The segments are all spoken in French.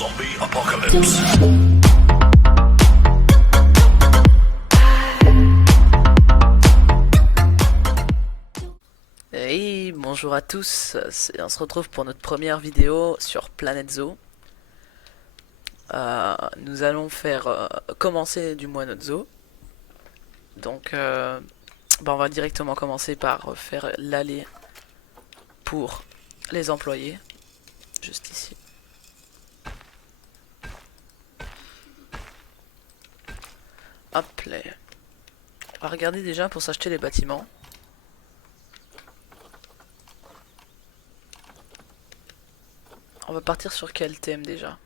Zombie apocalypse. Hey, bonjour à tous, on se retrouve pour notre première vidéo sur Planet Zoo. Nous allons faire commencer du moins notre zoo. Donc on va directement commencer par faire l'allée pour les employés, juste ici. Hop là. On va regarder déjà pour s'acheter les bâtiments. On va partir sur quel thème déjà?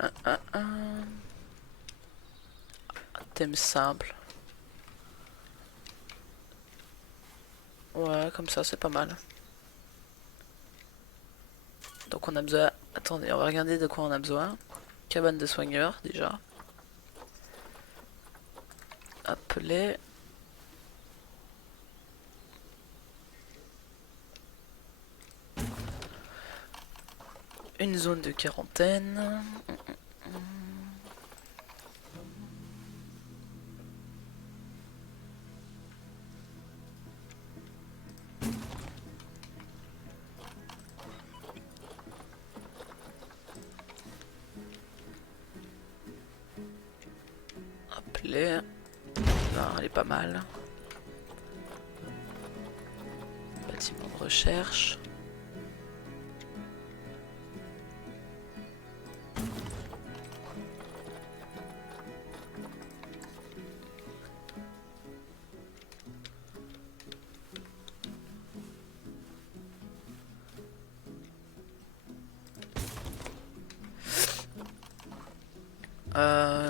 Un thème simple. Ouais, comme ça, c'est pas mal. Donc on a besoin... Attendez, on va regarder de quoi on a besoin. Cabane de soigneurs, déjà. Appelé. Une zone de quarantaine. Appelé. Non, elle est pas mal. Bâtiment de recherche.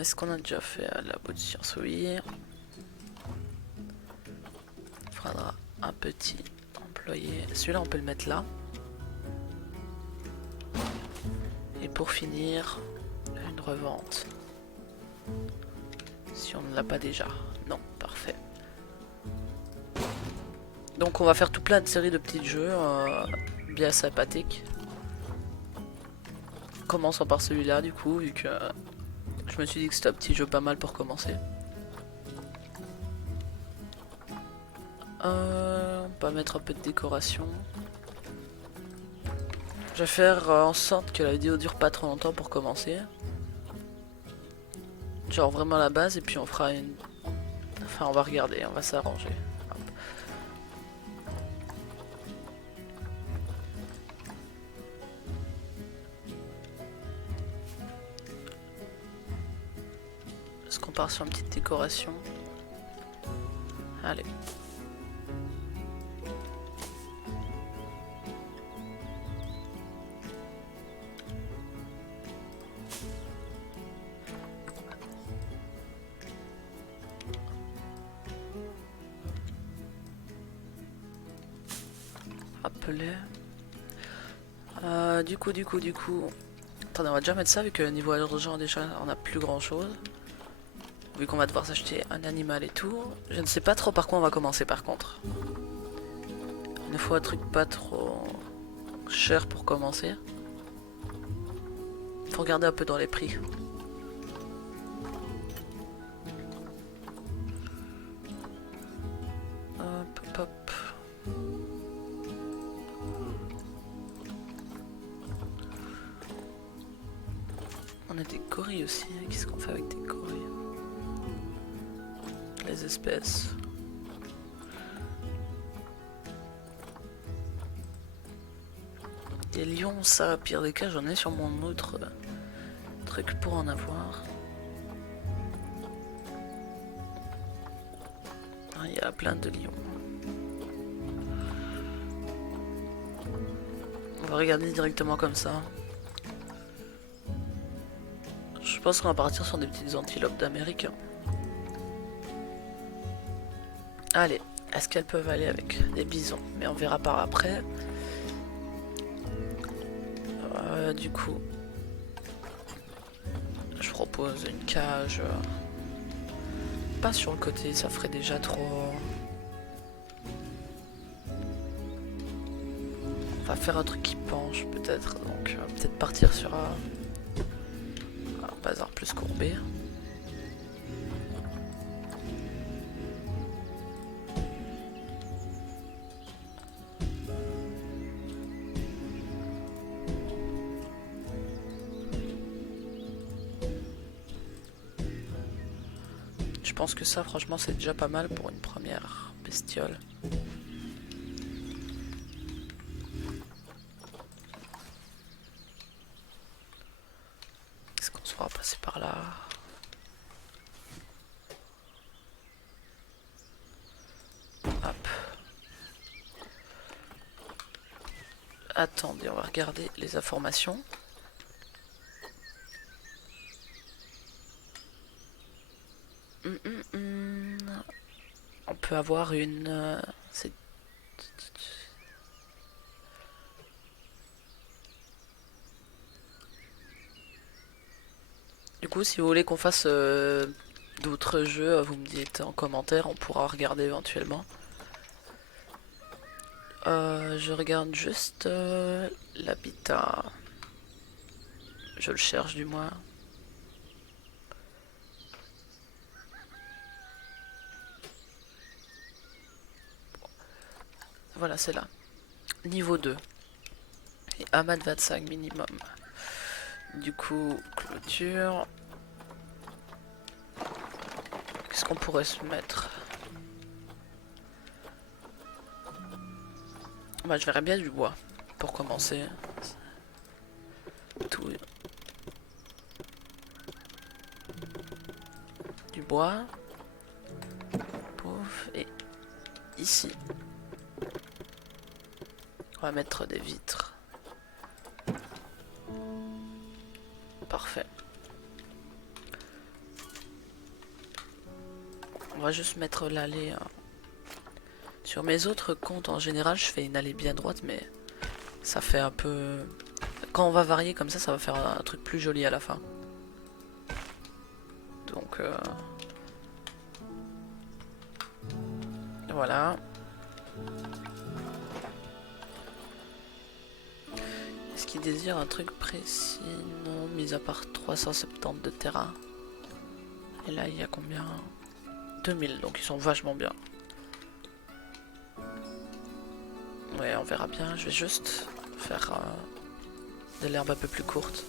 Est-ce qu'on a déjà fait la boîte de science? Oui. Il faudra un petit employé. Celui-là, on peut le mettre là. Et pour finir, une revente. Si on ne l'a pas déjà. Non, parfait. Donc on va faire tout plein de séries de petits jeux bien sympathiques. Commençons par celui-là du coup, vu que je me suis dit que c'était un petit jeu pas mal pour commencer. On va mettre un peu de décoration. Je vais faire en sorte que la vidéo dure pas trop longtemps pour commencer. Genre vraiment la base, et puis on fera une... Enfin on va regarder, on va s'arranger. Est-ce qu'on part sur une petite décoration? Allez. Appeler. Du coup. Attendez, on va déjà mettre ça vu que niveau argent déjà on a plus grand chose. Vu qu'on va devoir s'acheter un animal et tout. Je ne sais pas trop par quoi on va commencer par contre. Il nous faut un truc pas trop cher pour commencer. Faut regarder un peu dans les prix. Hop. On a des gorilles aussi. Qu'est-ce qu'on fait avec des gorilles? Les espèces. Des lions, ça, pire des cas, j'en ai sur mon autre truc pour en avoir. Il y a plein de lions. On va regarder directement comme ça. Je pense qu'on va partir sur des petites antilopes d'Amérique. Allez, est-ce qu'elles peuvent aller avec des bisons? Mais on verra par après. Du coup, je propose une cage. Pas sur le côté, ça ferait déjà trop. On va faire un truc qui penche peut-être. peut-être. Donc peut-être partir sur un bazar plus courbé. Je pense que ça, franchement, c'est déjà pas mal pour une première bestiole. Est-ce qu'on se fera passer par là? Hop. Attendez, on va regarder les informations. On peut avoir une... Du coup, si vous voulez qu'on fasse d'autres jeux, vous me dites en commentaire, on pourra regarder éventuellement. Je regarde juste l'habitat. Je le cherche du moins. Voilà, c'est là. Niveau 2. Et amas de 25 minimum. Du coup, clôture. Qu'est-ce qu'on pourrait se mettre? Bah, je verrais bien du bois, pour commencer. Tout. Du bois. Pouf. Et ici. On va mettre des vitres. Parfait. On va juste mettre l'allée. Sur mes autres comptes, en général, je fais une allée bien droite, mais ça fait un peu... Quand on va varier comme ça va faire un truc plus joli à la fin. Donc... Voilà. Est-ce qu'il désire un truc précis? Non, mis à part 370 de terrain. Et là, il y a combien? 2000, donc ils sont vachement bien. Ouais, on verra bien. Je vais juste faire de l'herbe un peu plus courte.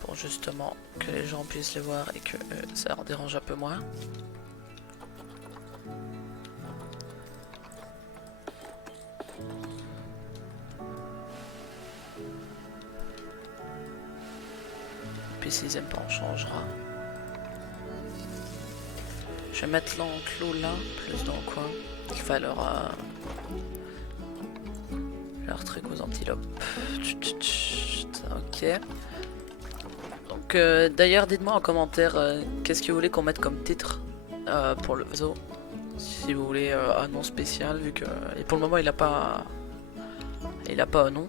Pour justement que les gens puissent les voir et que ça leur dérange un peu moins. Puis s'ils aiment pas, on changera. Je vais mettre l'enclos là, plus dans le coin. Il va leur truc aux antilopes. Ok. Donc d'ailleurs, dites-moi en commentaire qu'est-ce que vous voulez qu'on mette comme titre pour le zoo. Si vous voulez un nom spécial, vu que et pour le moment il a pas un nom.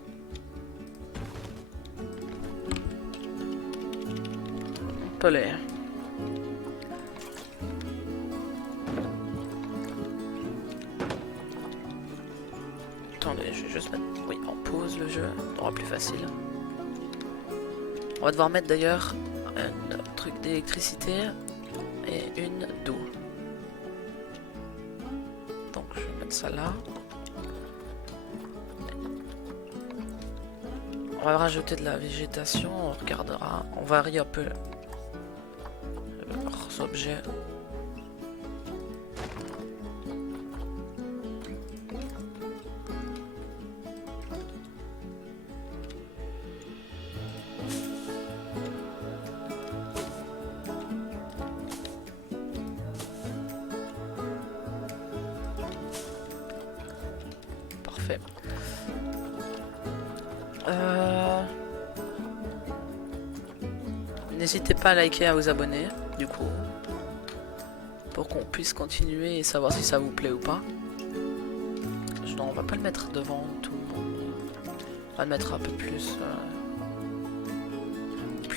Allez. Attendez, je vais juste mettre en pause le jeu, ça sera plus facile. On va devoir mettre d'ailleurs un truc d'électricité et une d'eau. Donc je vais mettre ça là. On va rajouter de la végétation, on regardera, on varie un peu leurs objets. Parfait. N'hésitez pas à liker et à vous abonner, du coup, pour qu'on puisse continuer et savoir si ça vous plaît ou pas. Non, on va pas le mettre devant tout le monde. On va le mettre un peu plus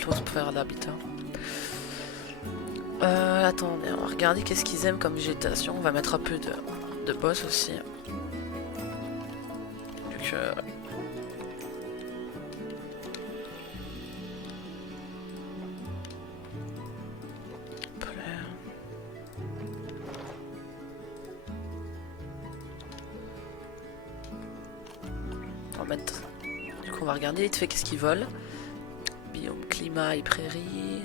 pour faire l'habitat. Attendez, on va regarder qu'est-ce qu'ils aiment comme végétation. On va mettre un peu de boss aussi. Vu que mettre... Du coup, on va regarder vite fait qu'est-ce qu'ils volent. Biome, climat et prairies.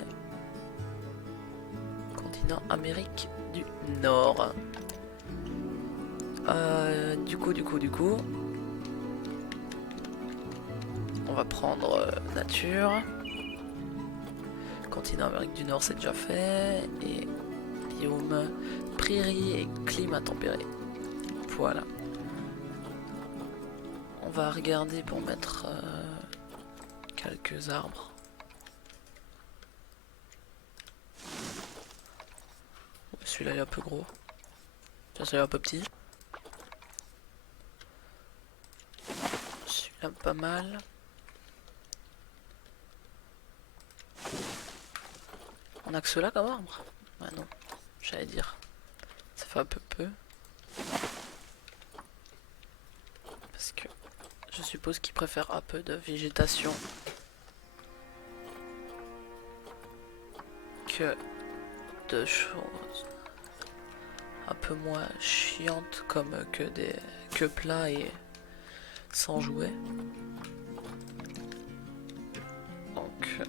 Continent Amérique du Nord. Du coup... On va prendre nature. Continent Amérique du Nord, c'est déjà fait. Et biome, prairie et climat tempéré. Voilà. On va regarder pour mettre quelques arbres. Celui-là il est un peu gros. Celui-là un peu petit. Celui-là pas mal. On a que ceux-là comme arbre? Ah non, j'allais dire. Ça fait un peu peu. Parce que je suppose qu'ils préfèrent un peu de végétation que de choses un peu moins chiantes comme que plats et sans jouets. Donc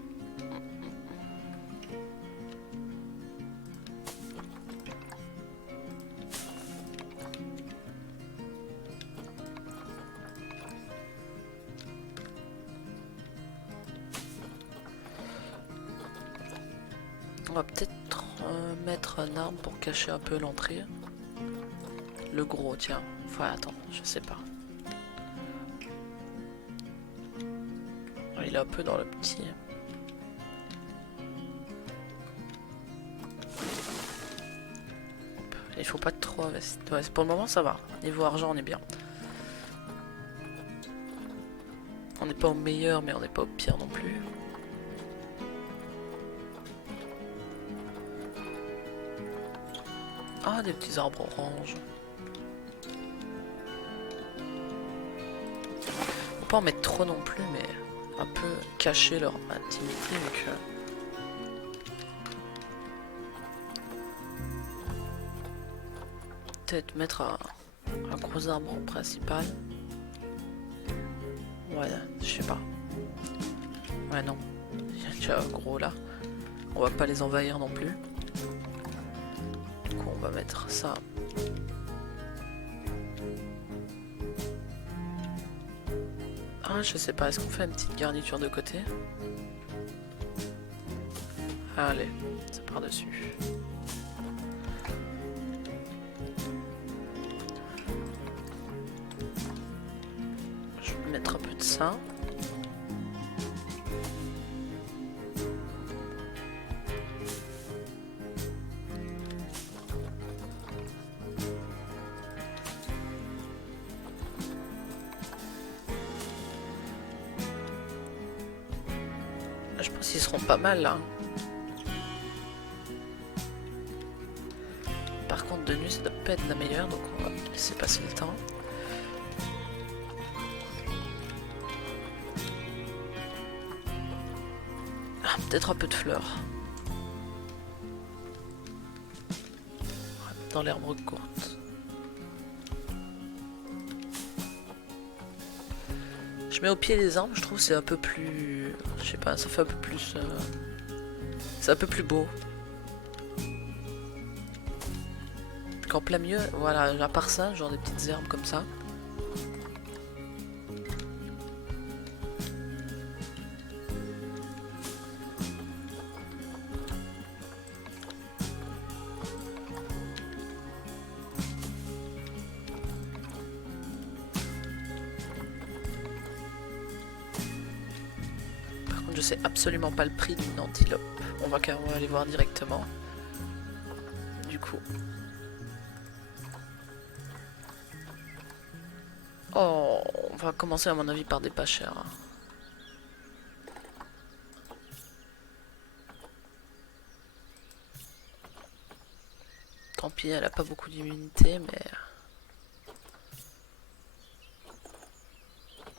on va peut-être mettre un arbre pour cacher un peu l'entrée. Le gros, tiens. Enfin, attends, je sais pas. Il est un peu dans le petit. Il faut pas trop investir. Ouais, pour le moment, ça va. Niveau argent, on est bien. On n'est pas au meilleur, mais on n'est pas au pire non plus. Ah, des petits arbres oranges. Faut pas en mettre trop non plus, mais un peu cacher leur intimité vu que... Peut-être mettre un gros arbre en principal. Ouais, je sais pas. Ouais, non. Il y a déjà un gros là. On va pas les envahir non plus. Du coup, on va mettre ça. Ah, je sais pas. Est-ce qu'on fait une petite garniture de côté? Allez, c'est par-dessus. Je vais mettre un peu de ça. Je pense qu'ils seront pas mal là. Par contre, de nuit, ça doit pas être la meilleure, donc on va laisser passer le temps. Ah, peut-être un peu de fleurs. Dans l'herbe courte. Je mets au pied des arbres, je trouve c'est un peu plus... Je sais pas, ça fait un peu plus... C'est un peu plus beau. Qu'en plein milieu, voilà, à part ça, genre des petites herbes comme ça. Par contre, je sais absolument pas le prix d'une antilope. On va carrément aller voir directement. Du coup... Oh, on va commencer à mon avis par des pas chers. Tant pis, elle a pas beaucoup d'immunité,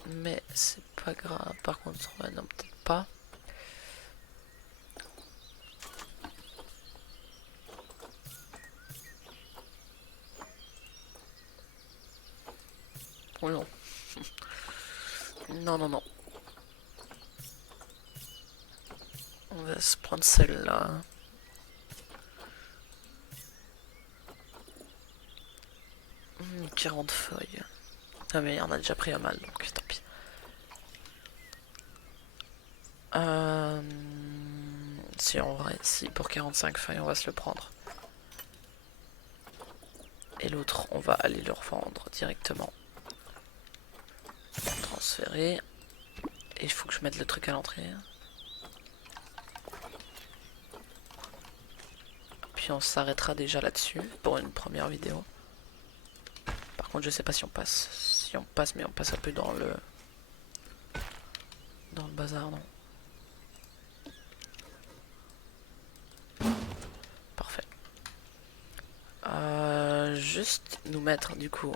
mais c'est pas grave. Par contre, non, peut-être pas. Oh non. Non, non, non. On va se prendre celle-là. 40 feuilles. Ah mais on a déjà pris un mal, donc tant pis. Si en vrai, si pour 45 feuilles on va se le prendre. Et l'autre, on va aller le revendre directement. Transférer. Et il faut que je mette le truc à l'entrée. Puis on s'arrêtera déjà là-dessus pour une première vidéo. Par contre, je sais pas si on passe. Si on passe, mais on passe un peu dans le bazar, non? Parfait. Juste nous mettre du coup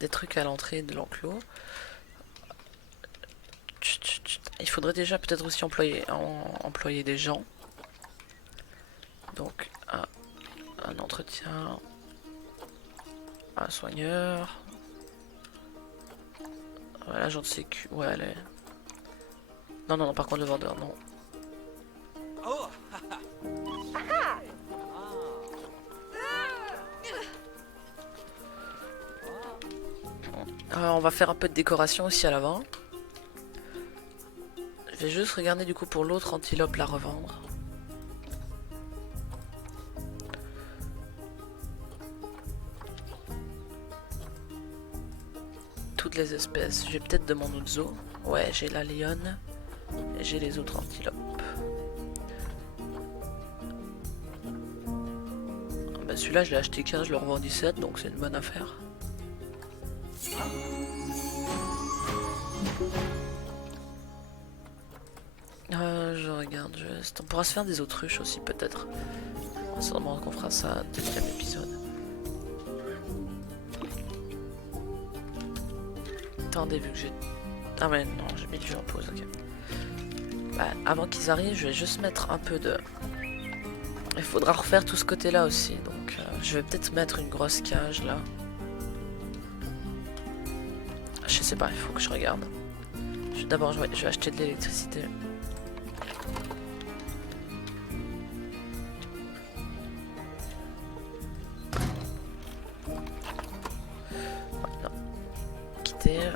des trucs à l'entrée de l'enclos. Il faudrait déjà peut-être aussi employer des gens. Donc un entretien, un soigneur. L'agent de sécu. Ouais, allez. Non, non, non, par contre le vendeur, non. On va faire un peu de décoration aussi à l'avant. Je vais juste regarder du coup pour l'autre antilope la revendre. Toutes les espèces. J'ai peut-être de mon autre zoo. Ouais, j'ai la lionne. Et j'ai les autres antilopes. Bah celui-là je l'ai acheté 15, je le revends 17, donc c'est une bonne affaire. Je regarde juste. On pourra se faire des autruches aussi peut-être. Sûrement qu'on fera ça deuxième épisode. Attendez, vu que j'ai... Ah ouais, non, j'ai mis le jeu en pause, ok. Bah, avant qu'ils arrivent, je vais juste mettre un peu de... Il faudra refaire tout ce côté-là aussi, donc je vais peut-être mettre une grosse cage là. Je sais pas, il faut que je regarde. D'abord, je vais acheter de l'électricité. Non. Quitter.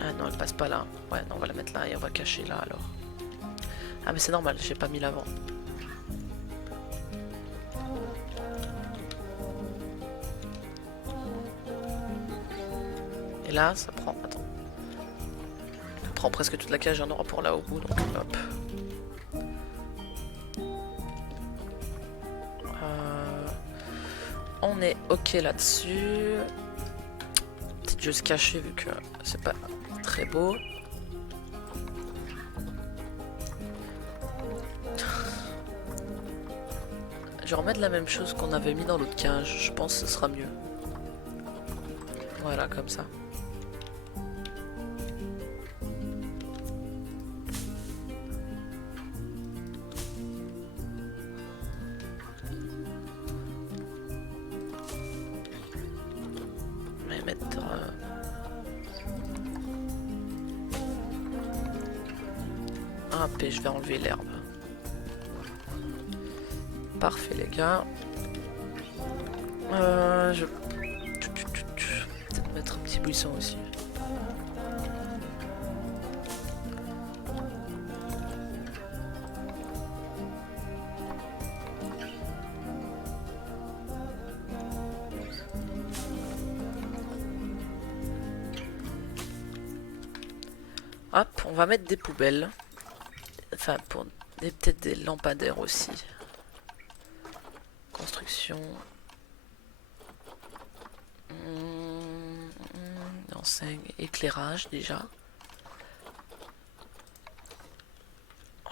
Ah non, elle passe pas là. Ouais, non, on va la mettre là et on va cacher là alors. Ah mais c'est normal, j'ai pas mis l'avant. Et là, ça prend... Attends. Ça prend presque toute la cage, il y en aura pour là au bout, donc hop. On est ok là-dessus. Peut-être juste cacher vu que c'est pas très beau. Je vais remettre la même chose qu'on avait mis dans l'autre cage, je pense que ce sera mieux. Voilà, comme ça. On va mettre... Hop, et je vais enlever l'herbe. Parfait les gars. Je vais peut-être mettre un petit buisson aussi. Hop, on va mettre des poubelles. Enfin, pour peut-être des lampadaires aussi. Construction. Enseigne, éclairage déjà.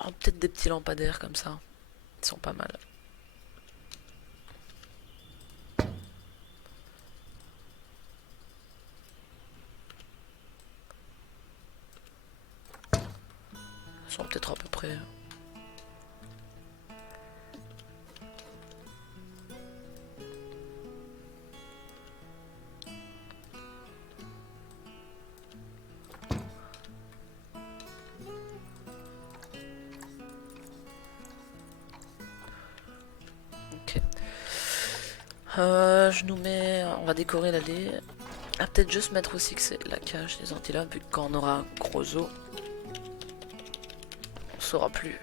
Oh, peut-être des petits lampadaires comme ça. Ils sont pas mal. Ils sont peut-être à peu près. Je nous mets... On va décorer l'allée. Ah, peut-être juste mettre aussi que c'est la cage des antilopes, vu que quand on aura un gros os, on saura plus.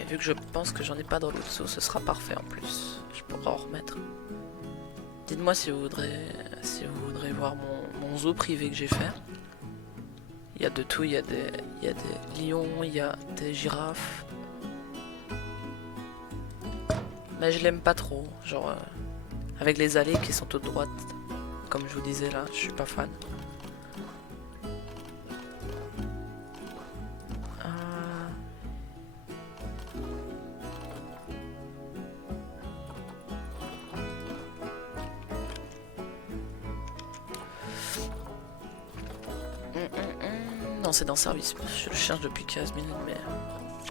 Et vu que je pense que j'en ai pas dans l'autre seau, ce sera parfait en plus. Je pourrai en remettre. Dites-moi si vous voudrez voir mon zoo privé que j'ai fait. Il y a de tout, il y a des lions, il y a des girafes. Mais je l'aime pas trop, genre avec les allées qui sont toutes droites. Comme je vous disais là, je suis pas fan. Non, c'est dans service. Je le cherche depuis 15 minutes, mais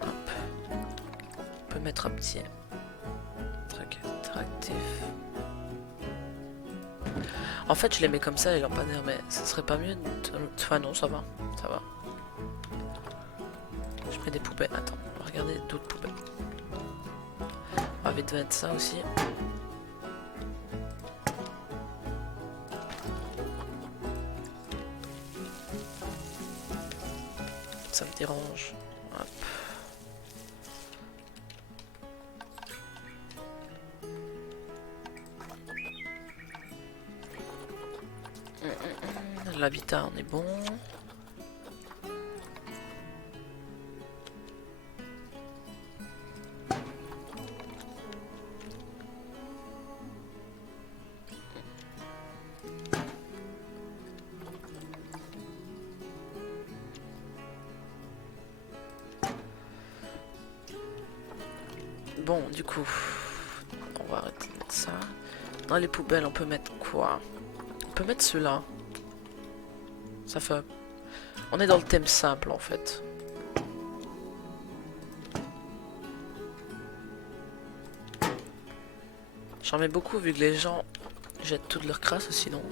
hop. On peut mettre un petit truc interactif. En fait, je les mets comme ça, les lampadaires, mais ce serait pas mieux de... Enfin, non, ça va. Ça va. Je mets des poubelles. Attends, on va regarder d'autres poubelles. On va vite mettre ça aussi. Ça me dérange. Hop. L'habitat, on est bon. Bon, du coup, on va arrêter de mettre ça. Dans les poubelles, on peut mettre quoi? On peut mettre ceux-là. Ça fait... On est dans le thème simple, en fait. J'en mets beaucoup, vu que les gens jettent toute leur crasse, sinon.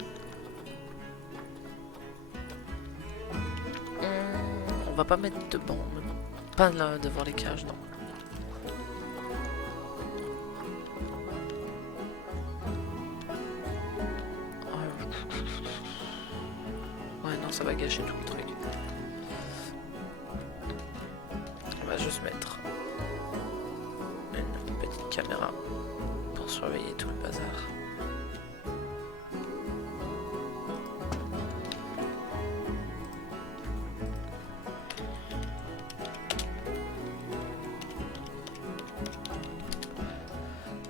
On va pas mettre de banc. Pas là, devant les cages, non. Ça va gâcher tout le truc. On va juste mettre une petite caméra pour surveiller tout le bazar.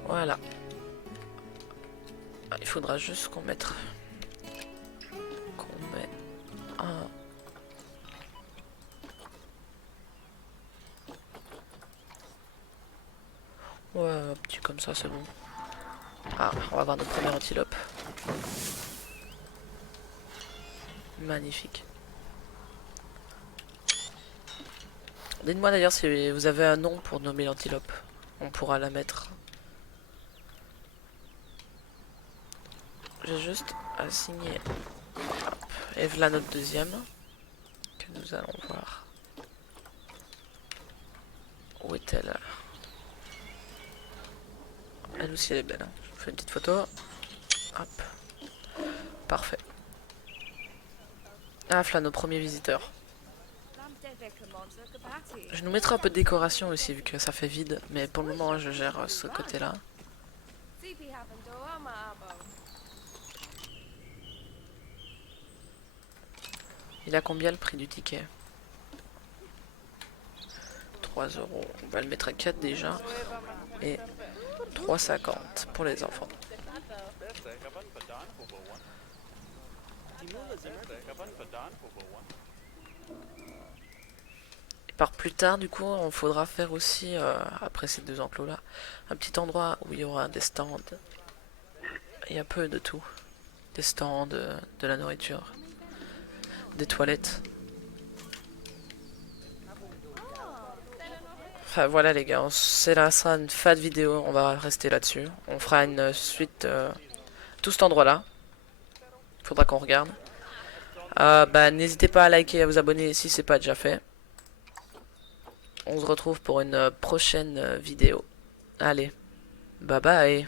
Voilà. Il faudra juste qu'on mette... Ouais, un petit comme ça, c'est bon. Ah, on va voir notre première antilope. Magnifique. Dites-moi d'ailleurs si vous avez un nom pour nommer l'antilope. On pourra la mettre. J'ai juste assigné. Hop. Et voilà notre deuxième. Que nous allons voir. Où est-elle? Elle aussi elle est belle. Hein. Je vous fais une petite photo. Hop. Parfait. Ah, là, nos premiers visiteurs. Je nous mettrai un peu de décoration aussi, vu que ça fait vide. Mais pour le moment, je gère ce côté-là. Il a combien le prix du ticket? 3 €. On va le mettre à 4 déjà. Et 3,50 € pour les enfants. Et par plus tard, du coup, on faudra faire aussi, après ces deux enclos-là, un petit endroit où il y aura des stands. Il y a peu de tout. Des stands, de la nourriture, des toilettes. Enfin voilà les gars, c'est là, ça sera une fade vidéo, on va rester là-dessus. On fera une suite, tout cet endroit-là. Faudra qu'on regarde. Bah, n'hésitez pas à liker et à vous abonner si c'est pas déjà fait. On se retrouve pour une prochaine vidéo. Allez, bye bye.